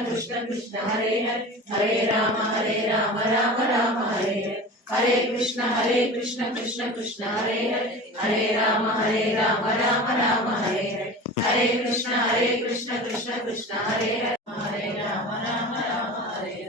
Krishna Krishna Hare Hare Hare Rama Rama Hare Hare Krishna Krishna Krishna Hare Hare Hare Rama Rama Hare Hare Krishna Krishna Krishna Hare Hare Rama Rama Hare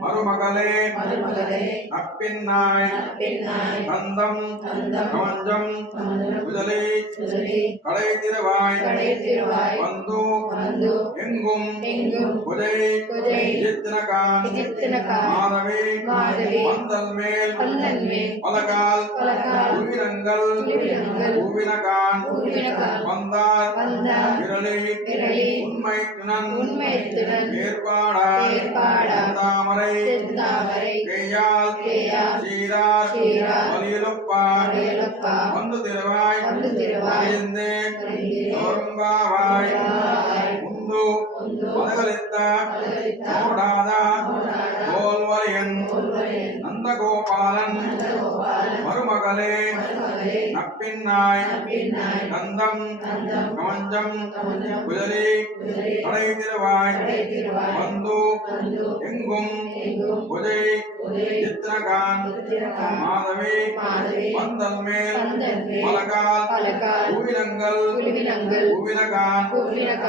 மருமகளே நப்பின்னாய் கந்தம் கமஞ்சம் முதலை கடை திருவாய் வந்து எங்கும் குதை சித்திரகான் மாதவி மந்தல் மேல் பலகால் உயிரங்கள் பூவினகான் வந்தார் விரலி உண்மை துணன் மேற்பாடாய் தாமரை கையால் சீரார் வலியுலப்பா வந்து திருவாய் நோரும்பாவாய் முந்து மதகளித்த மோடாதா கோல்வரையன் நந்தகோபாலன் மருமகளே நப்பின்னாய் கந்தம் கமஞ்சம் குஜலி கடை திருவாய் வந்து எங்கும் குதை சித்திரகான் மாதவி பந்தல் மேல் பலகால் பூவினங்கள் பூவினகான்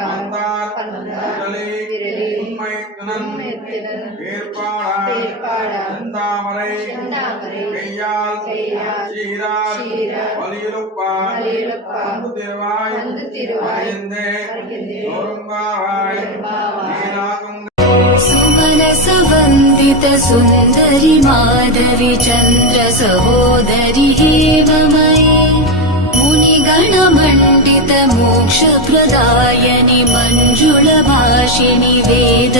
வந்தார் விரலி உண்மை துணன் வேற்பாடாய் செந்தாமரை கையால் சீரார் வலியுறுப்பார் வந்து திருவாய் அறிந்தே நோரும்பாவாய் நீராகும் सुमनसवन्दित सुन्दरि माधवि चन्द्र सहोदरि हेममयि मुनिगणमण्डित मोक्षप्रदायनि मञ्जुलभाषिणि वेद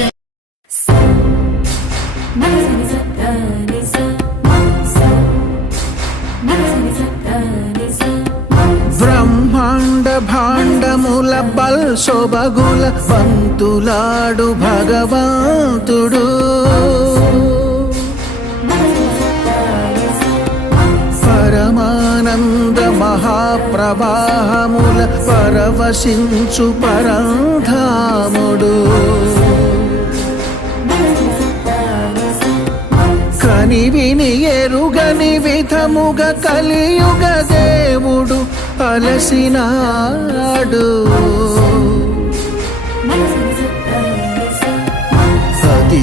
బ్రహ్మాండ భాండముల బల్సొబగుల పంతులాడు భగవంతుడు పరమానంద మహాప్రవాహముల పరవశించు పరంధాముడు కని విని ఎరుగని విధముగ కలియుగ దేవుడు అలసినాడు సతి